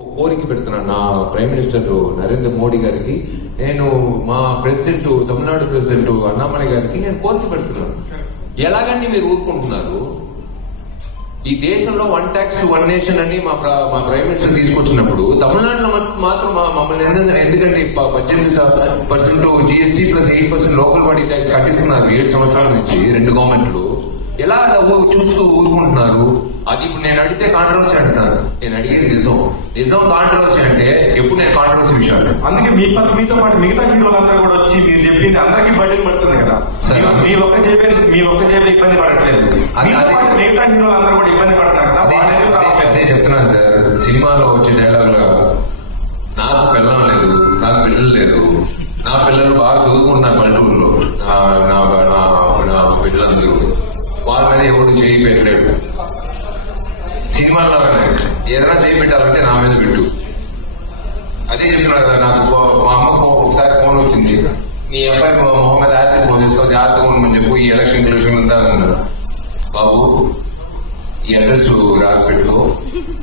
కోరిక పెడుతున్నాను నా ప్రైమ్ మినిస్టర్ నరేంద్ర మోడీ గారికి, నేను మా ప్రెసిడెంట్ తమిళనాడు ప్రెసిడెంట్ అన్నామలై గారికి నేను కోరిక పెడుతున్నాను. ఎలాగండి మీరు ఊరుకుంటున్నారు? ఈ దేశంలో 1 ట్యాక్స్ 1 నేషన్ అని మా ప్రైమ్ మినిస్టర్ తీసుకొచ్చినప్పుడు తమిళనాడులో మాత్రం మమ్మల్ని ఎందుకంటే 18% GST plus 8% local body tax కట్టిస్తున్నారు 7 సంవత్సరాల నుంచి 2 గవర్నమెంట్లు. ఎలా చూస్తూ ఊరుకుంటున్నారు? అది ఇప్పుడు నేను అడిగితే కాంట్రవర్సీ అంటున్నారు. నేను అడిగేది నిజం కాంట్రవర్సీ అంటే ఎప్పుడు నేను కాంట్రవర్సీ విషయాలు. అందుకే మీతో పాటు మిగతా హీరోలందరూ కూడా వచ్చి మీరు చెప్పింది అందరికీ బడ్జెట్ పడుతుంది కదా. మీ ఒక్క చేపే ఇబ్బంది పడట్లేదు, మిగతా హీరోలందరూ కూడా ఇబ్బంది పడతారు కదా. అదే చెప్తున్నాను సార్, సినిమాలో వచ్చే డైలాగ్ నాకు పిల్లలు లేదు, నాకు పిల్లలు లేదు, నా పిల్లలు బాగా చదువుకుంటున్నారు పల్లెటూరులో, నా బిడ్డలందరూ వాళ్ళ మీద ఎవరు చేయి పెట్టలేడు. సినిమాలో ఏదైనా చేయి పెట్టాలంటే నా మీద పెట్టు. అదే చెప్తున్నాను కదా, నాకు మా అమ్మకు ఒకసారి ఫోన్ వచ్చింది, నీ అబ్బాయికి మొహమ్మద్ యాసిడ్ ఫోన్ చేస్తావు, జాగ్రత్తగా ఉండమని చెప్పు, ఈ ఎలక్షన్ అంతా అన్నారు. బాబు ఈ అడ్రస్ రాసి పెట్టు,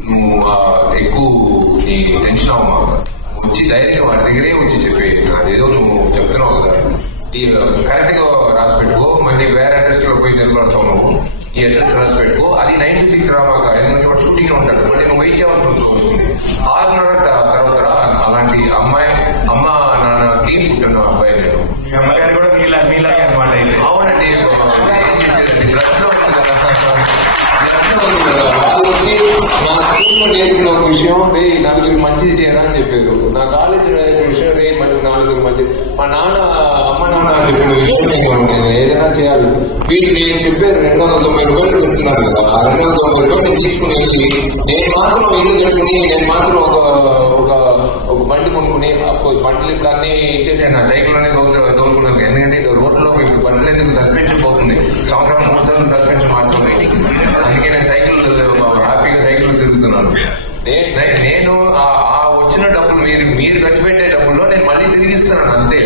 నువ్వు ఎక్కువ నీ టెన్షన్ అవ్వమా, వచ్చి ధైర్యంగా వాడి దగ్గరే వచ్చి చెప్పే, అదేదో నువ్వు చెప్తున్నావు కదా కరెక్ట్ గా రాసి పెట్టుకో, మళ్ళీ వేరే అడ్రస్ లో పోయి నిలబడతావు, నువ్వు ఈ అడ్రస్ రాసి పెట్టుకో, అది 96 రామాక, ఎందుకంటే వాడు షూటింగ్ ఉంటాడు, మళ్ళీ నువ్వు వెయిట్ చేయాల్సి వస్తుంది. 6 తర్వాత అలాంటి అమ్మ నాన్నకి పుట్టిన అబ్బాయి నేను. మీ అమ్మగారు కూడా మీలాగే అనమాట. అవునండి, వాళ్ళు వచ్చి మా స్కూల్లో నేర్పిన ఒక విషయం, రే నలుగురు మంచిది చేయరా అని చెప్పారు. నా కాలేజ్ నేర్పిన విషయం, రే నలుగురు మంచిది. మా అమ్మ నాన్న చెప్పిన విషయం నేను ఏదైనా చేయాలి. వీళ్ళు నేను చెప్పారు 290 రూపాయలు చెప్తున్నారు కదా, ఆ 290 రూపాయలు నేను తీసుకుని నేను మాత్రం ఇల్లు కట్టుకుని, నేను మాత్రం ఒక బండి కొనుక్కుని, బండ్లు ఇప్పుడు అన్ని ఇచ్చేసాను, నా సైకిల్ అనేది తోలుకున్నాను. ఎందుకంటే రోడ్లో ఇప్పుడు బండ్లు ఎందుకు సస్పెన్షన్ పోతుంది, సంవత్సరం 3 సార్లు సస్పెన్షన్ మార్చున్నాయి. అందుకే నేను హ్యాపీగా సైకిల్ తిరుగుతున్నాను. నేను ఆ వచ్చిన డబ్బులు మీరు ఖర్చు పెట్టే డబ్బుల్లో నేను మళ్ళీ తిరిగిస్తున్నాను అంతే.